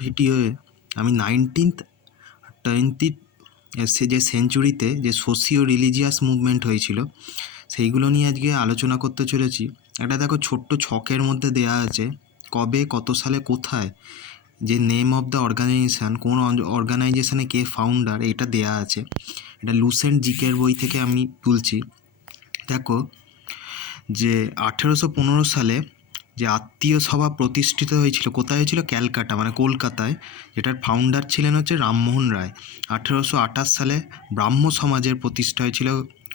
ভিডিওয়ে আমি 19th-20 যে সেঞ্চুরিতে যে সোশিও রিলিজিয়াস মুভমেন্ট হয়েছিল সেইগুলো নিয়ে আজকে আলোচনা করতে চলেছি। এটা দেখো ছোট্ট ছকের মধ্যে দেয়া আছে কবে, কত সালে, কোথায়, যে নেম অফ দ্য অর্গানাইজেশান, কোন অর্গানাইজেশানে কে ফাউন্ডার, এটা দেয়া আছে। এটা লুসেন্ট জিকের বই থেকে আমি তুলছি। দেখো যে 1815 সালে যে আত্মীয় সভা প্রতিষ্ঠিত হয়েছিল, কোথায় হয়েছিল? ক্যালকাটা মানে কলকাতায়, যেটার ফাউন্ডার ছিলেন হচ্ছে রামমোহন রায়। 1828 সালে ব্রাহ্ম সমাজের প্রতিষ্ঠা হয়েছিল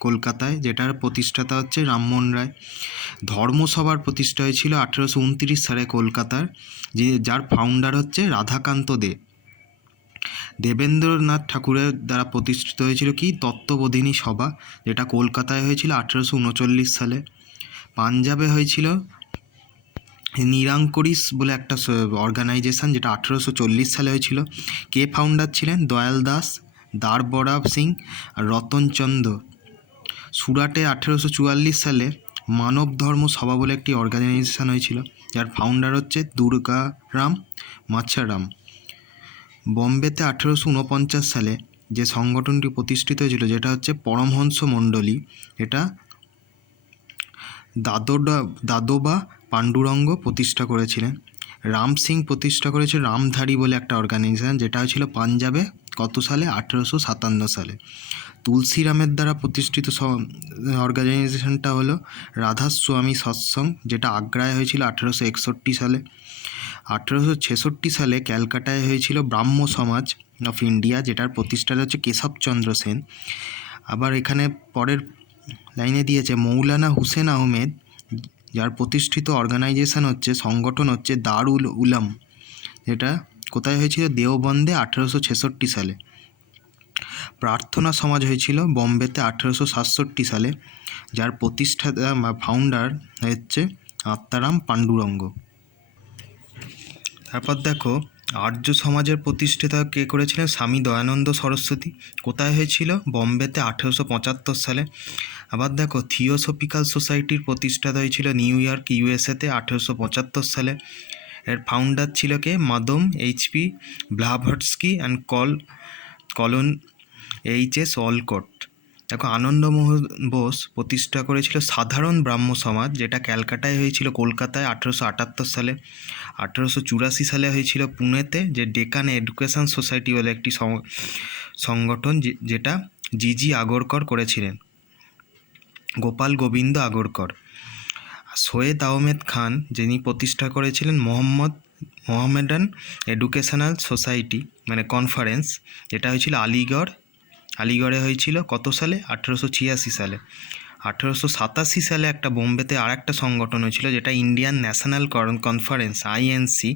কলকাতায়, যেটার প্রতিষ্ঠাতা হচ্ছে রামমোহন রায়। ধর্মসভার প্রতিষ্ঠা হয়েছিল 1829 সালে কলকাতার, যার ফাউন্ডার হচ্ছে রাধাকান্ত দে। দেবেন্দ্রনাথ ঠাকুরের দ্বারা প্রতিষ্ঠিত হয়েছিল কি? তত্ত্ববোধিনী সভা, যেটা কলকাতায় হয়েছিল 1839 সালে। পাঞ্জাবে হয়েছিল নিরাঙ্কুরিস বলে একটা অর্গানাইজেশান, যেটা 1840 সালে হয়েছিল। কে ফাউন্ডার ছিলেন? দয়াল দাস, দারবরা সিং আর রতনচন্দ্র। সুরাটে 1844 সালে মানব ধর্ম সভা বলে একটি অর্গানাইজেশান হয়েছিল, যার ফাউন্ডার হচ্ছে দুর্গারাম মাচ্ছারাম। বম্বেতে 1849 সালে যে সংগঠনটি প্রতিষ্ঠিত হয়েছিল, যেটা হচ্ছে পরমহংস মণ্ডলী, এটা দাদোবা পাণ্ডুরঙ্গ প্রতিষ্ঠা করেছিলেন। রাম সিং প্রতিষ্ঠা করেছিল রামধারী বলে একটা অর্গানাইজেশান, যেটা হয়েছিল পাঞ্জাবে কত সালে? 1857 সালে। তুলসীরামের দ্বারা প্রতিষ্ঠিত অর্গানাইজেশনটা হলো রাধাস্বামী সৎসঙ্গ, যেটা আগ্রায় হয়েছিল 1861 সালে। 1866 সালে ক্যালকাটায় হয়েছিল ব্রাহ্ম সমাজ অফ ইন্ডিয়া, যেটার প্রতিষ্ঠাতা হচ্ছে কেশবচন্দ্র সেন। আবার এখানে পরের লাইনে দিয়েছে মৌলানা হুসেন আহমেদ, যার প্রতিষ্ঠিত অর্গানাইজেশান হচ্ছে, সংগঠন হচ্ছে দারুল উলাম, যেটা কোথায় হয়েছিল? দেওবন্দে 1866 সালে। প্রার্থনা সমাজ হয়েছিল বম্বেতে 1867 সালে, যার প্রতিষ্ঠাতা বা ফাউন্ডার হচ্ছে আত্মারাম পাণ্ডুরঙ্গ। তারপর দেখো আর্য সমাজের প্রতিষ্ঠাতা কে করেছিলেন? স্বামী দয়ানন্দ সরস্বতী। কোথায় হয়েছিল? বম্বেতে 1875 সালে। আবার দেখো থিওসফিক্যাল সোসাইটির প্রতিষ্ঠাতা হয়েছিল নিউ ইয়র্ক ইউএসএতে 1875 সালে। এর ফাউন্ডার ছিল কে? Madame HP Blavatsky and colonel HS Olcott. দেখো আনন্দমোহন বোস প্রতিষ্ঠা করেছিল সাধারণ ব্রাহ্ম সমাজ, যেটা ক্যালকাটায় হয়েছিল কলকাতায় 1878 সালে। 1884 সালে হয়েছিল পুনেতে যে ডেকান এডুকেশন সোসাইটি বলে একটি সংগঠন, যেটা জিজি আগরকর করেছিলেন, গোপাল গোবিন্দ আগরকর। সৈয়দ আহমেদ খান যিনি প্রতিষ্ঠা করেছিলেন মোহামেডান এডুকেশনাল সোসাইটি মানে কনফারেন্স, যেটা হয়েছিল আলিগড়ে হয়েছিল কত সালে? 1886 সালে। 1887 সালে একটা বোম্বেতে আর একটা সংগঠন হয়েছিল, যেটা ইন্ডিয়ান ন্যাশনাল কনফারেন্স আইএনসি,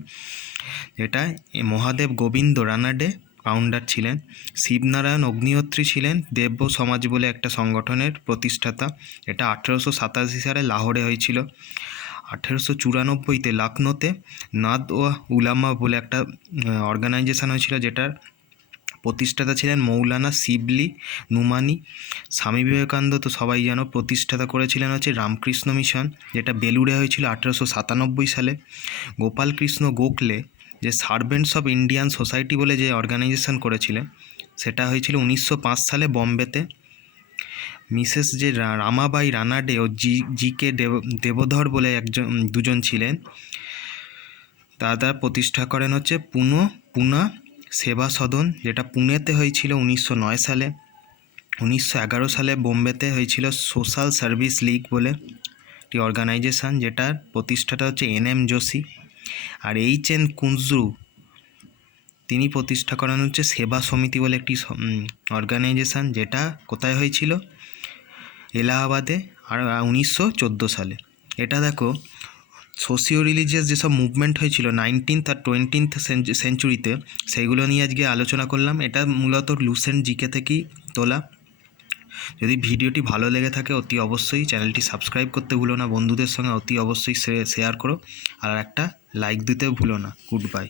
যেটা মহাদেব গোবিন্দ রানাডে ফাউন্ডার ছিলেন। শিবনারায়ণ অগ্নিহোত্রী ছিলেন দেব্য সমাজ বলে একটা সংগঠনের প্রতিষ্ঠাতা, এটা 1887 সালে লাহোরে হয়েছিল। 1894 লখনৌতে নাদ ও উলামা বলে একটা অর্গানাইজেশান হয়েছিল, যেটার প্রতিষ্ঠাতা ছিলেন মৌলানা শিবলি নুমানি। স্বামী বিবেকানন্দ তো সবাই জানো, প্রতিষ্ঠাতা করেছিলেন হচ্ছে রামকৃষ্ণ মিশন, যেটা বেলুড়ে হয়েছিল 1897 সালে। গোপালকৃষ্ণ গোখলে যে সার্ভেন্টস অফ ইন্ডিয়ান সোসাইটি বলে যে অর্গানাইজেশন করেছিলেন, সেটা হয়েছিল 1905 সালে বম্বেতে। মিসেস যে রামাবাই রানাডে ও জি কে দেবধর বলে দুজন ছিলেন, তারা প্রতিষ্ঠা করেন হচ্ছে পুনা সেবা সদন, যেটা পুনেতে হয়েছিল 1909 সালে। 1911 সালে বোম্বেতে হয়েছিল সোশ্যাল সার্ভিস লীগ বলে একটি অর্গানাইজেশান, যেটার প্রতিষ্ঠাতা হচ্ছে এনএম যোশী। আর এইচ.এন. কুঞ্জু তিনি প্রতিষ্ঠা করেন হচ্ছে সেবা সমিতি বলে একটি অর্গানাইজেশান, যেটা কোথায় হয়েছিল? এলাহাবাদে, আর 1914 সালে। এটা দেখো সোশিও রিলিজিয়াস যেসব মুভমেন্ট হয়েছিল 19th আর 20th সেঞ্চুরিতে, সেইগুলো নিয়ে আজকে আলোচনা করলাম। এটা মূলত লুসেন্ট জিকে থেকেই তোলা। যদি ভিডিওটি ভালো লেগে থাকে অতি অবশ্যই চ্যানেলটি সাবস্ক্রাইব করতে ভুলো না, বন্ধুদের সঙ্গে অতি অবশ্যই শেয়ার করো, আর একটা লাইক দিতেও ভুলো না। Good bye.